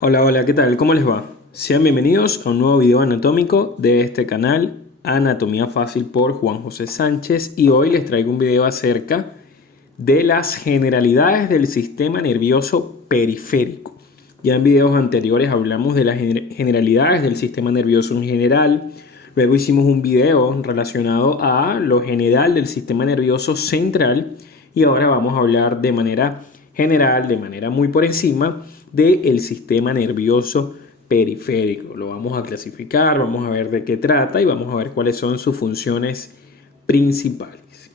Hola, hola, ¿qué tal? ¿Cómo les va? Sean bienvenidos a un nuevo video anatómico de este canal, Anatomía Fácil por Juan José Sánchez, y hoy les traigo un video acerca de las generalidades del sistema nervioso periférico. Ya en videos anteriores hablamos de las generalidades del sistema nervioso en general, luego hicimos un video relacionado a lo general del sistema nervioso central y ahora vamos a hablar de manera general, de manera muy por encima, del sistema nervioso periférico. Lo vamos a clasificar, vamos a ver de qué trata y vamos a ver cuáles son sus funciones principales.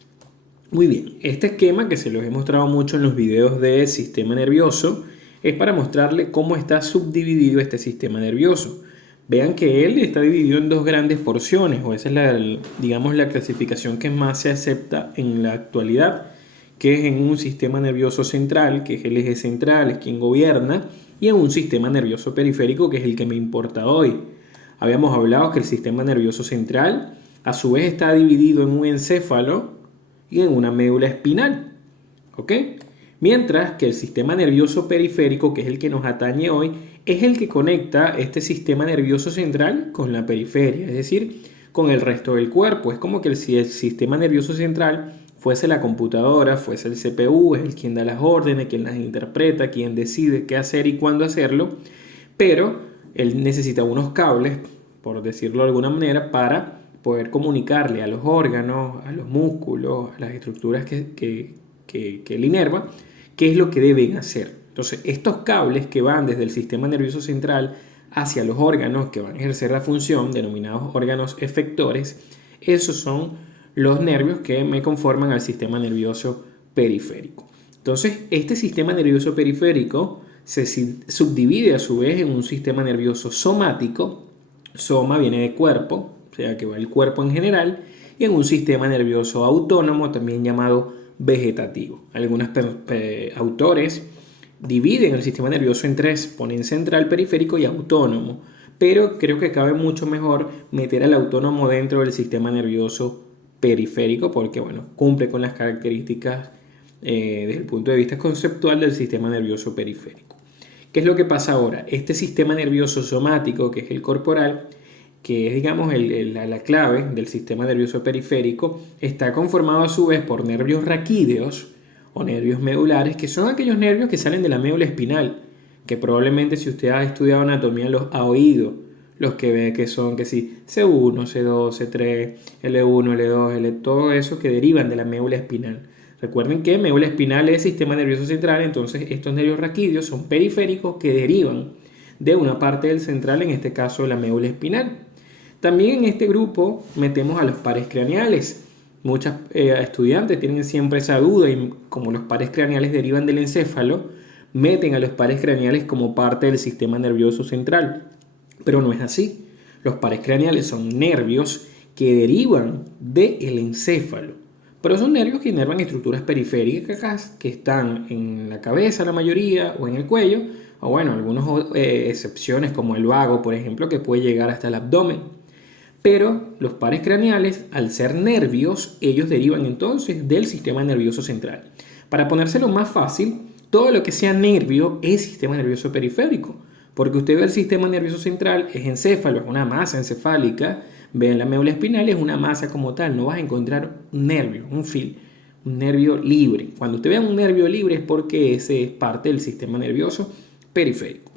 Muy bien, este esquema que se los he mostrado mucho en los videos de sistema nervioso es para mostrarle cómo está subdividido este sistema nervioso. Vean que él está dividido en dos grandes porciones, o esa es la clasificación que más se acepta en la actualidad, que es en un sistema nervioso central, que es el eje central, es quien gobierna, y en un sistema nervioso periférico, que es el que me importa hoy. Habíamos hablado que el sistema nervioso central a su vez está dividido en un encéfalo y en una médula espinal, ¿ok? Mientras que el sistema nervioso periférico, que es el que nos atañe hoy, es el que conecta este sistema nervioso central con la periferia, es decir, con el resto del cuerpo. Es como que si el sistema nervioso central fuese la computadora, fuese el CPU, es el quien da las órdenes, quien las interpreta, quien decide qué hacer y cuándo hacerlo, pero él necesita unos cables, por decirlo de alguna manera, para poder comunicarle a los órganos, a los músculos, a las estructuras que él inerva, qué es lo que deben hacer. Entonces, estos cables que van desde el sistema nervioso central hacia los órganos que van a ejercer la función, denominados órganos efectores, esos son los nervios que me conforman al sistema nervioso periférico. Entonces, este sistema nervioso periférico se subdivide a su vez en un sistema nervioso somático. Soma viene de cuerpo, o sea que va el cuerpo en general, y en un sistema nervioso autónomo, también llamado vegetativo. Algunos autores dividen el sistema nervioso en tres, ponen central, periférico y autónomo, pero creo que cabe mucho mejor meter al autónomo dentro del sistema nervioso periférico porque, bueno, cumple con las características desde el punto de vista conceptual del sistema nervioso periférico. ¿Qué es lo que pasa ahora? Este sistema nervioso somático, que es el corporal, que es, digamos, la clave del sistema nervioso periférico, está conformado a su vez por nervios raquídeos o nervios medulares, que son aquellos nervios que salen de la médula espinal, que probablemente si usted ha estudiado anatomía los ha oído, los que ve que son que sí, C1, C2, C3, L1, L2, L, todo eso que derivan de la médula espinal. Recuerden que médula espinal es sistema nervioso central, entonces estos nervios raquídeos son periféricos que derivan de una parte del central, en este caso la médula espinal. También en este grupo metemos a los pares craneales. Muchos estudiantes tienen siempre esa duda y como los pares craneales derivan del encéfalo, meten a los pares craneales como parte del sistema nervioso central. Pero no es así. Los pares craneales son nervios que derivan del encéfalo. Pero son nervios que inervan estructuras periféricas que están en la cabeza, la mayoría, o en el cuello, o bueno, algunas excepciones como el vago, por ejemplo, que puede llegar hasta el abdomen. Pero los pares craneales, al ser nervios, ellos derivan entonces del sistema nervioso central. Para ponérselo más fácil, todo lo que sea nervio es sistema nervioso periférico. Porque usted ve el sistema nervioso central, es encéfalo, es una masa encefálica. Ve en la médula espinal, es una masa como tal. No vas a encontrar un nervio, un nervio libre. Cuando usted vea un nervio libre es porque ese es parte del sistema nervioso periférico.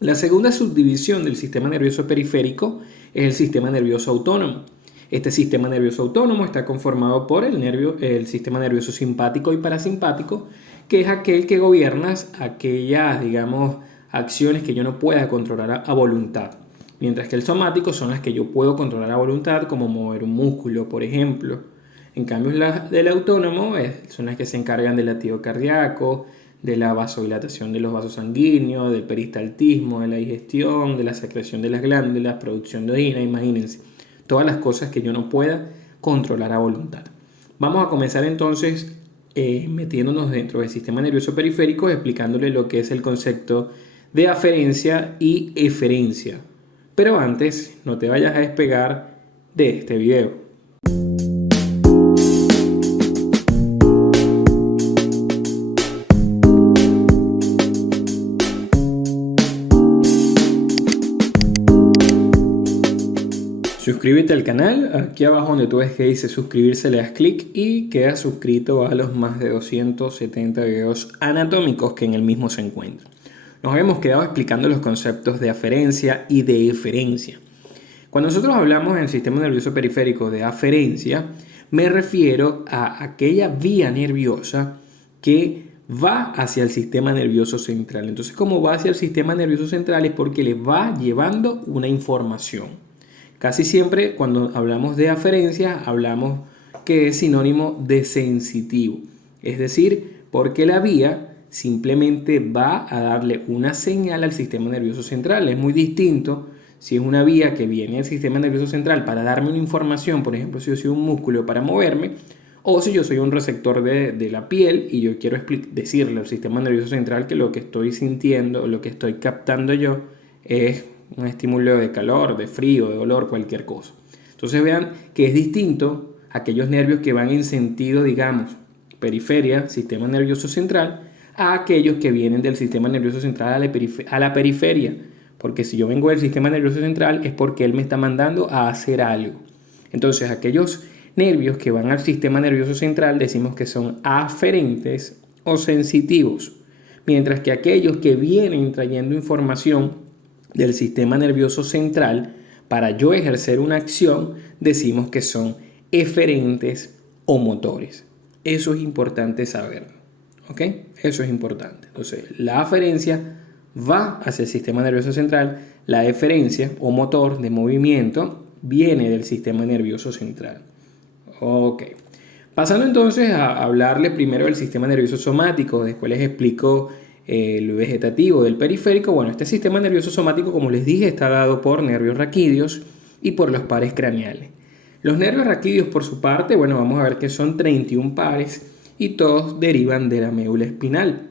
La segunda subdivisión del sistema nervioso periférico es el sistema nervioso autónomo. Este sistema nervioso autónomo está conformado por el sistema nervioso simpático y parasimpático, que es aquel que gobierna aquellas, digamos, acciones que yo no pueda controlar a voluntad. Mientras que el somático son las que yo puedo controlar a voluntad, como mover un músculo, por ejemplo. En cambio, las del autónomo son las que se encargan del latido cardíaco, de la vasodilatación de los vasos sanguíneos, del peristaltismo, de la digestión, de la secreción de las glándulas, producción de orina, imagínense. Todas las cosas que yo no pueda controlar a voluntad. Vamos a comenzar entonces metiéndonos dentro del sistema nervioso periférico, explicándole lo que es el concepto de aferencia y eferencia. Pero antes, no te vayas a despegar de este video. Suscríbete al canal, aquí abajo donde tú ves que dice suscribirse le das clic y quedas suscrito a los más de 270 videos anatómicos que en el mismo se encuentran. Nos habíamos quedado explicando los conceptos de aferencia y de eferencia. Cuando nosotros hablamos en el sistema nervioso periférico de aferencia, me refiero a aquella vía nerviosa que va hacia el sistema nervioso central. Entonces, como va hacia el sistema nervioso central es porque le va llevando una información. Casi siempre cuando hablamos de aferencia hablamos que es sinónimo de sensitivo. Es decir, porque la vía simplemente va a darle una señal al sistema nervioso central. Es muy distinto si es una vía que viene del sistema nervioso central para darme una información, por ejemplo, si yo soy un músculo para moverme, o si yo soy un receptor de la piel y yo quiero decirle al sistema nervioso central que lo que estoy sintiendo, lo que estoy captando yo es un estímulo de calor, de frío, de dolor, cualquier cosa. Entonces vean que es distinto a aquellos nervios que van en sentido, digamos, periferia, sistema nervioso central, a aquellos que vienen del sistema nervioso central a la periferia. Porque si yo vengo del sistema nervioso central es porque él me está mandando a hacer algo. Entonces aquellos nervios que van al sistema nervioso central decimos que son aferentes o sensitivos. Mientras que aquellos que vienen trayendo información del sistema nervioso central para yo ejercer una acción decimos que son eferentes o motores. Eso es importante saber, ¿ok? Eso es importante. Entonces, la aferencia va hacia el sistema nervioso central, la eferencia o motor de movimiento viene del sistema nervioso central. Ok. Pasando entonces a hablarle primero del sistema nervioso somático, después les explico el vegetativo del periférico. Bueno, este sistema nervioso somático, como les dije, está dado por nervios raquídeos y por los pares craneales. Los nervios raquídeos, por su parte, bueno, vamos a ver que son 31 pares y todos derivan de la médula espinal.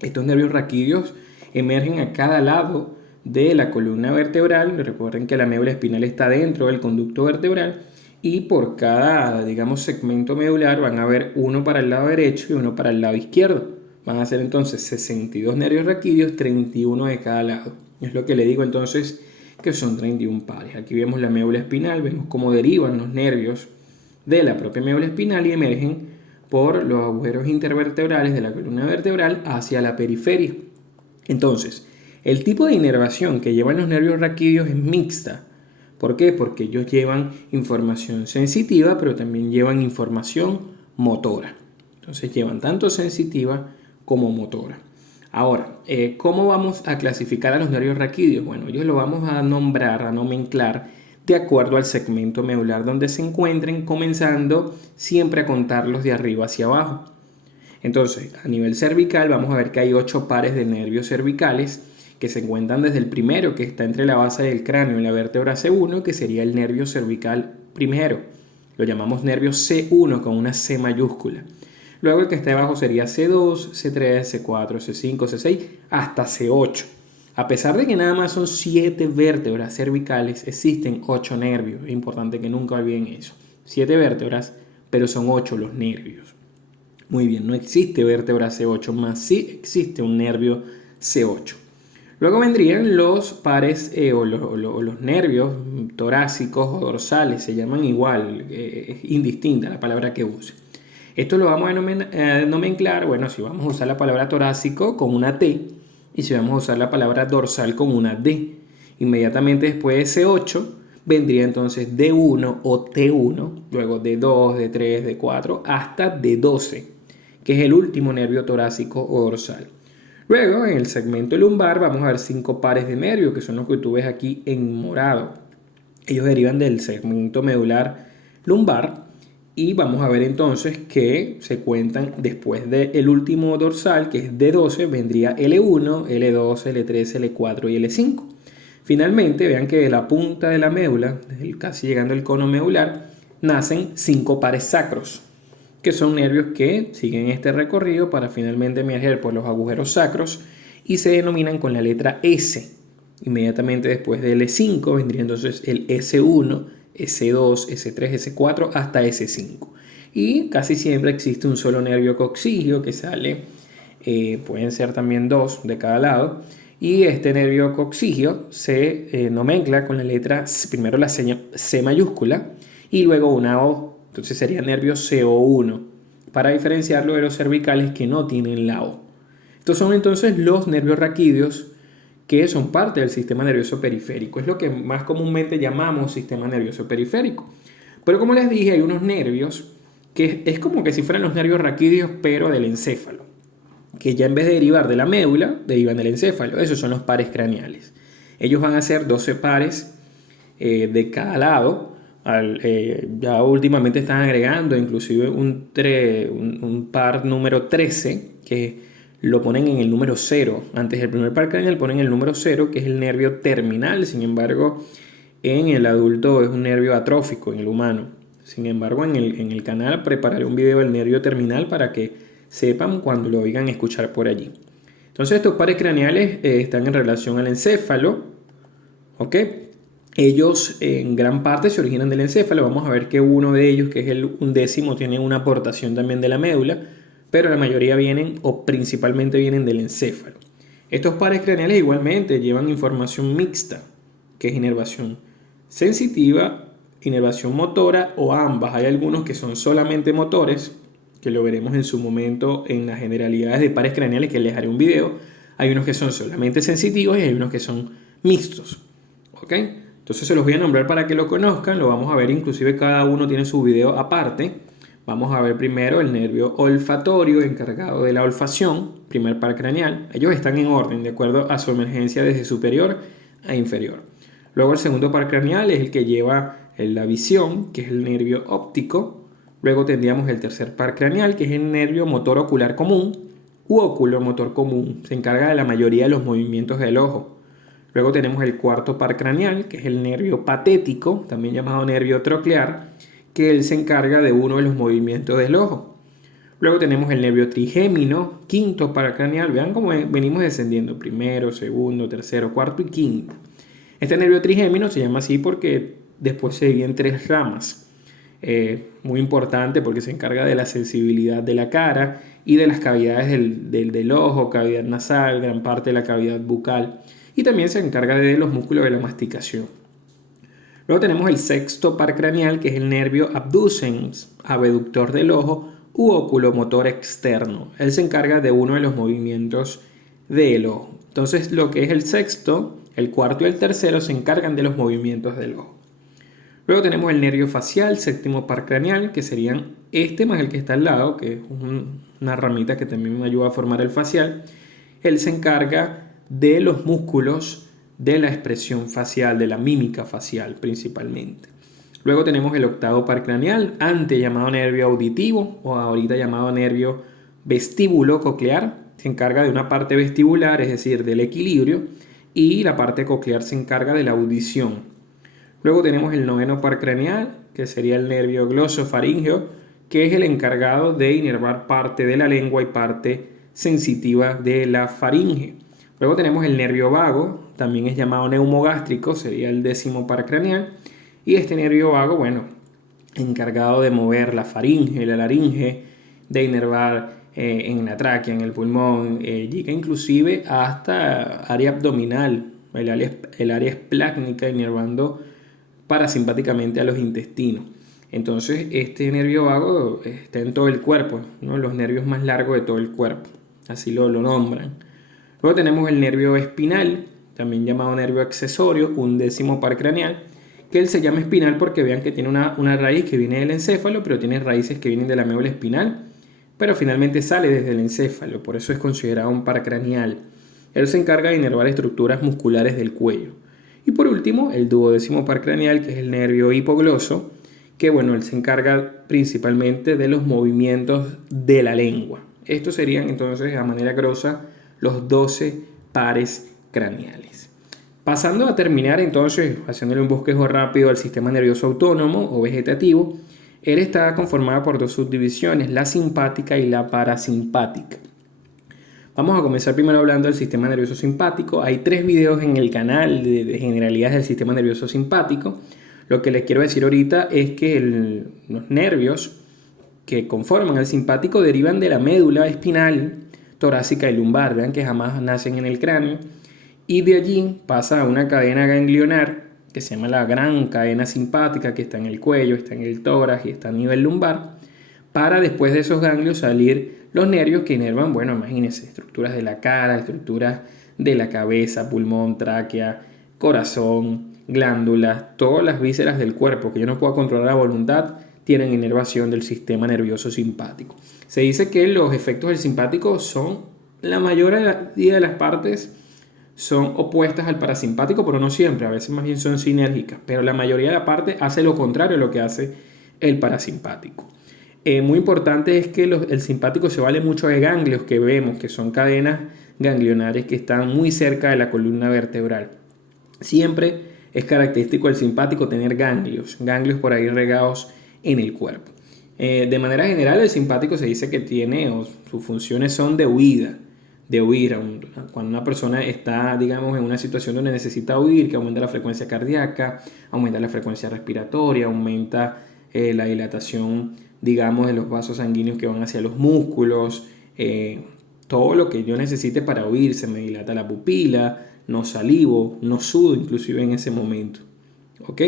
Estos nervios raquídeos emergen a cada lado de la columna vertebral. Recuerden que la médula espinal está dentro del conducto vertebral y por cada, digamos, segmento medular van a haber uno para el lado derecho y uno para el lado izquierdo. Van a ser entonces 62 nervios raquídeos, 31 de cada lado. Es lo que le digo entonces que son 31 pares. Aquí vemos la médula espinal, vemos cómo derivan los nervios de la propia médula espinal y emergen por los agujeros intervertebrales de la columna vertebral hacia la periferia. Entonces, el tipo de inervación que llevan los nervios raquídeos es mixta. ¿Por qué? Porque ellos llevan información sensitiva, pero también llevan información motora. Entonces llevan tanto sensitiva como motora. Ahora, ¿cómo vamos a clasificar a los nervios raquídeos? Bueno, ellos lo vamos a nombrar, a nomenclar de acuerdo al segmento medular donde se encuentren, comenzando siempre a contarlos de arriba hacia abajo. Entonces, a nivel cervical vamos a ver que hay 8 pares de nervios cervicales que se encuentran desde el primero, que está entre la base del cráneo y la vértebra C1, que sería el nervio cervical primero. Lo llamamos nervio C1 con una C mayúscula. Luego el que está debajo sería C2, C3, C4, C5, C6, hasta C8. A pesar de que nada más son 7 vértebras cervicales, existen 8 nervios. Es importante que nunca olviden eso. 7 vértebras, pero son 8 los nervios. Muy bien, no existe vértebra C8, más sí existe un nervio C8. Luego vendrían los pares o los nervios torácicos o dorsales, se llaman igual, es indistinta la palabra que use. Esto lo vamos a nomenclar, bueno, si vamos a usar la palabra torácico con una T y si vamos a usar la palabra dorsal con una D. Inmediatamente después de C8 vendría entonces D1 o T1, luego D2, D3, D4 hasta D12, que es el último nervio torácico o dorsal. Luego, en el segmento lumbar vamos a ver 5 pares de nervios, que son los que tú ves aquí en morado. Ellos derivan del segmento medular lumbar y vamos a ver entonces que se cuentan después del último dorsal, que es D12, vendría L1, L2, L3, L4 y L5. Finalmente, vean que de la punta de la médula, casi llegando al cono medular, nacen 5 pares sacros, que son nervios que siguen este recorrido para finalmente emerger por los agujeros sacros y se denominan con la letra S. Inmediatamente después del E5 vendría entonces el S1, S2, S3, S4 hasta S5. Y casi siempre existe un solo nervio coccígeo que sale, pueden ser también 2 de cada lado, Y este nervio coccigio se nomencla con la letra, primero la C mayúscula y luego una O. Entonces sería nervio CO1, para diferenciarlo de los cervicales que no tienen la O. Estos son entonces los nervios raquídeos que son parte del sistema nervioso periférico. Es lo que más comúnmente llamamos sistema nervioso periférico. Pero como les dije, hay unos nervios que es como que si fueran los nervios raquídeos, pero del encéfalo, que ya en vez de derivar de la médula, derivan del encéfalo. Esos son los pares craneales. Ellos van a ser 12 pares de cada lado. Ya últimamente están agregando inclusive un par número 13, que lo ponen en el número 0. Antes del primer par craneal ponen el número 0, que es el nervio terminal. Sin embargo, en el adulto es un nervio atrófico, en el humano. Sin embargo, en el canal prepararé un video del nervio terminal para que sepan cuando lo oigan escuchar por allí. Entonces estos pares craneales están en relación al encéfalo, ¿ok? Ellos en gran parte se originan del encéfalo. Vamos a ver que uno de ellos, que es el undécimo, tiene una aportación también de la médula, pero la mayoría vienen o principalmente vienen del encéfalo. Estos pares craneales igualmente llevan información mixta, que es inervación sensitiva, inervación motora o ambas. Hay algunos que son solamente motores, que lo veremos en su momento en las generalidades de pares craneales, que les haré un video. Hay unos que son solamente sensitivos y hay unos que son mixtos, ¿ok? Entonces se los voy a nombrar para que lo conozcan. Lo vamos a ver, inclusive cada uno tiene su video aparte. Vamos a ver primero el nervio olfatorio, encargado de la olfacción, primer par craneal. Ellos están en orden de acuerdo a su emergencia desde superior a inferior. Luego el segundo par craneal es el que lleva la visión, que es el nervio óptico. Luego tendríamos el tercer par craneal, que es el nervio motor ocular común u oculomotor común. Se encarga de la mayoría de los movimientos del ojo. Luego tenemos el cuarto par craneal, que es el nervio patético, también llamado nervio troclear, que él se encarga de uno de los movimientos del ojo. Luego tenemos el nervio trigémino, quinto par craneal. Vean cómo venimos descendiendo: primero, segundo, tercero, cuarto y quinto. Este nervio trigémino se llama así porque después se divide en 3 ramas. Muy importante porque se encarga de la sensibilidad de la cara y de las cavidades del ojo, cavidad nasal, gran parte de la cavidad bucal, y también se encarga de los músculos de la masticación. Luego tenemos el sexto par craneal, que es el nervio abducens, abductor del ojo u oculomotor externo. Él se encarga de uno de los movimientos del ojo. Entonces lo que es el sexto, el cuarto y el tercero se encargan de los movimientos del ojo. Luego tenemos el nervio facial, séptimo par craneal, que serían este más el que está al lado, que es una ramita que también me ayuda a formar el facial. Él se encarga de los músculos de la expresión facial, de la mímica facial principalmente. Luego tenemos el octavo par craneal, antes llamado nervio auditivo o ahorita llamado nervio vestíbulo coclear. Se encarga de una parte vestibular, es decir, del equilibrio, y la parte coclear se encarga de la audición. Luego tenemos el noveno par craneal, que sería el nervio glosofaríngeo, que es el encargado de inervar parte de la lengua y parte sensitiva de la faringe. Luego tenemos el nervio vago, también es llamado neumogástrico, sería el décimo par craneal. Y este nervio vago, bueno, encargado de mover la faringe, la laringe, de inervar en la tráquea, en el pulmón, llega inclusive hasta área abdominal, el área esplácnica, inervando parasimpáticamente a los intestinos. Entonces este nervio vago está en todo el cuerpo, uno de los nervios más largos de todo el cuerpo, así lo nombran. Luego tenemos el nervio espinal, también llamado nervio accesorio, un décimo par craneal, que él se llama espinal porque vean que tiene una raíz que viene del encéfalo, pero tiene raíces que vienen de la médula espinal, pero finalmente sale desde el encéfalo, por eso es considerado un par craneal. Él se encarga de inervar estructuras musculares del cuello. Y por último, el duodécimo par craneal, que es el nervio hipogloso, que bueno, él se encarga principalmente de los movimientos de la lengua. Estos serían entonces, a manera grosa, los 12 pares craneales. Pasando a terminar entonces, haciéndole un bosquejo rápido al sistema nervioso autónomo o vegetativo, él está conformado por 2 subdivisiones, la simpática y la parasimpática. Vamos a comenzar primero hablando del sistema nervioso simpático. Hay 3 videos en el canal de generalidades del sistema nervioso simpático. Lo que les quiero decir ahorita es que los nervios que conforman el simpático derivan de la médula espinal, torácica y lumbar. Vean que jamás nacen en el cráneo. y de allí pasa a una cadena ganglionar que se llama la gran cadena simpática, que está en el cuello, está en el tórax y está a nivel lumbar, para después de esos ganglios salir los nervios que inervan, bueno, imagínense, estructuras de la cara, estructuras de la cabeza, pulmón, tráquea, corazón, glándulas, todas las vísceras del cuerpo que yo no puedo controlar a voluntad, tienen inervación del sistema nervioso simpático. Se dice que los efectos del simpático son, la mayoría de las partes son opuestas al parasimpático, pero no siempre, a veces más bien son sinérgicas, pero la mayoría de la parte hace lo contrario a lo que hace el parasimpático. Muy importante es que el simpático se vale mucho de ganglios que vemos, que son cadenas ganglionares que están muy cerca de la columna vertebral. Siempre es característico del simpático tener ganglios por ahí regados en el cuerpo. De manera general, el simpático se dice que tiene, o sus funciones son de huida, cuando una persona está, digamos, en una situación donde necesita huir, que aumenta la frecuencia cardíaca, aumenta la frecuencia respiratoria, aumenta la dilatación, digamos, de los vasos sanguíneos que van hacia los músculos, todo lo que yo necesite para huir, se me dilata la pupila, no salivo, no sudo inclusive en ese momento, ¿ok?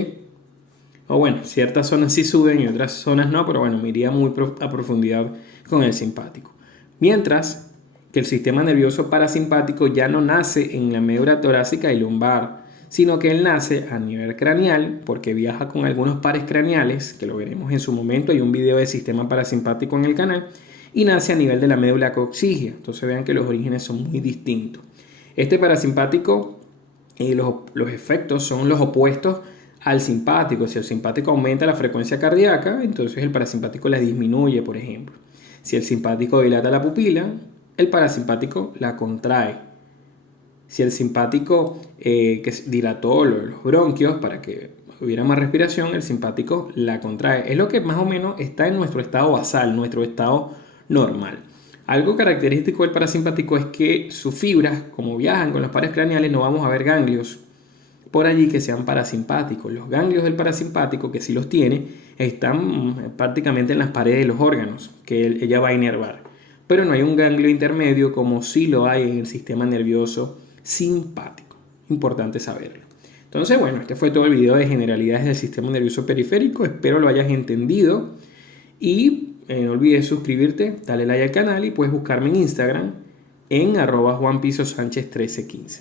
O bueno, ciertas zonas sí suben y otras zonas no, pero bueno, me iría muy a profundidad con el simpático. Mientras que el sistema nervioso parasimpático ya no nace en la médula torácica y lumbar, sino que él nace a nivel craneal porque viaja con algunos pares craneales, que lo veremos en su momento, hay un video de sistema parasimpático en el canal, y nace a nivel de la médula coxígea. Entonces vean que los orígenes son muy distintos. Este parasimpático, los efectos son los opuestos al simpático. Si el simpático aumenta la frecuencia cardíaca, entonces el parasimpático la disminuye, por ejemplo. Si el simpático dilata la pupila, el parasimpático la contrae. Si el simpático que dilató los bronquios para que hubiera más respiración, el simpático la contrae. Es lo que más o menos está en nuestro estado basal, nuestro estado normal. Algo característico del parasimpático es que sus fibras, como viajan con los pares craneales, no vamos a ver ganglios por allí que sean parasimpáticos. Los ganglios del parasimpático, que sí los tiene, están prácticamente en las paredes de los órganos que ella va a inervar. Pero no hay un ganglio intermedio como sí lo hay en el sistema nervioso simpático. Importante saberlo. Entonces, bueno, este fue todo el video de generalidades del sistema nervioso periférico. Espero lo hayas entendido. Y no olvides suscribirte, dale like al canal y puedes buscarme en Instagram en @JuanPisoSánchez1315.